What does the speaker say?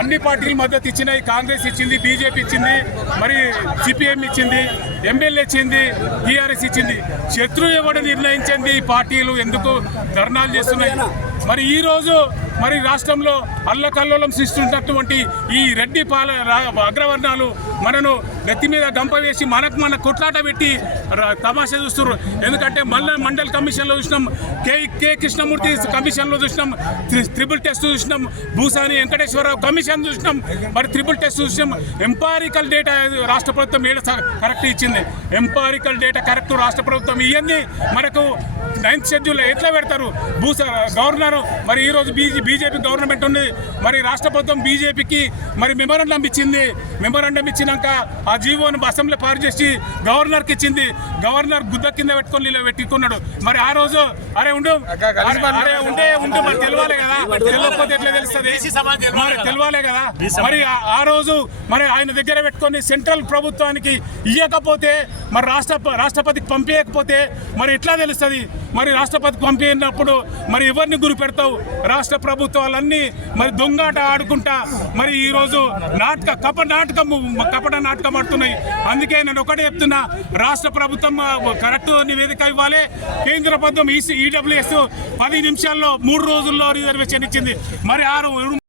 అన్ని పార్టీలు మద్దతు ఇచ్చినాయి. కాంగ్రెస్ ఇచ్చింది, బీజేపీ ఇచ్చింది, మరి సిపిఎం ఇచ్చింది, ఎమ్మెల్యే ఇచ్చింది, టీఆర్ఎస్ ఇచ్చింది. శత్రువు ఎవడు నిర్ణయించింది ఈ పార్టీలు ఎందుకు ధర్నాలు చేస్తున్నాయి? మరి ఈరోజు మరి రాష్ట్రంలో అల్లకల్లోలం సృష్టించినటువంటి ఈ రెడ్డి అగ్రవర్ణాలు మనను నెత్తి మీద గంప వేసి మన కొట్లాట పెట్టి తమాషా చూస్తున్నారు. ఎందుకంటే మండల్ కమిషన్లో చూసినాం, కే కృష్ణమూర్తి కమిషన్లో చూసినాం, ట్రిపుల్ టెస్ట్ చూసినాం, భూసాని వెంకటేశ్వరరావు కమిషన్ చూసినాం, మరి ట్రిపుల్ టెస్ట్ చూసినాం. ఎంపారికల్ డేటా రాష్ట్ర ప్రభుత్వం కరెక్ట్ ఇచ్చింది. ఎంపారికల్ డేటా కరెక్ట్ రాష్ట్ర ప్రభుత్వం ఇవన్నీ మనకు 9th షెడ్యూల్ ఎట్లా పెడతారు? గవర్నర్ మరి ఈరోజు బీజేపీ గవర్నమెంట్ ఉంది, మరి రాష్ట్ర ప్రభుత్వం బీజేపీకి మరి మెమోరాండం ఇచ్చింది. మెమోరాండం ఇచ్చినాక ఆ జీవోను అసెంబ్లీ పాస్ చేసి గవర్నర్కి ఇచ్చింది. గవర్నర్ గుద్ద కింద పెట్టుకొని ఇలా పెట్టుకున్నాడు. మరి ఆ రోజు అరే ఉండు మరి తెలవాలి కదా, తెలియకపోతే ఎట్లా తెలుస్తుంది? మరి తెలవాలే కదా. మరి ఆ రోజు మరి ఆయన దగ్గర పెట్టుకొని సెంట్రల్ ప్రభుత్వానికి ఇవ్వకపోతే మరి రాష్ట్రపతికి పంపించకపోతే మరి ఎట్లా తెలుస్తుంది? మరి రాష్ట్రపతికి పంపినప్పుడు మరి ఎవరిని గురి పెడతావు? రాష్ట్ర ప్రభుత్వాలన్నీ మరి దొంగాట ఆడుకుంటా మరి ఈరోజు కపట నాటకం ఆడుతున్నాయి. అందుకే నేను ఒకటే చెప్తున్నా, రాష్ట్ర ప్రభుత్వం కరెక్ట్ నివేదిక ఇవ్వాలి. కేంద్ర ప్రభుత్వం ఈడబ్ల్యూఎస్ 10 నిమిషాల్లో 3 రోజుల్లో రిజర్వేషన్ ఇచ్చింది. మరి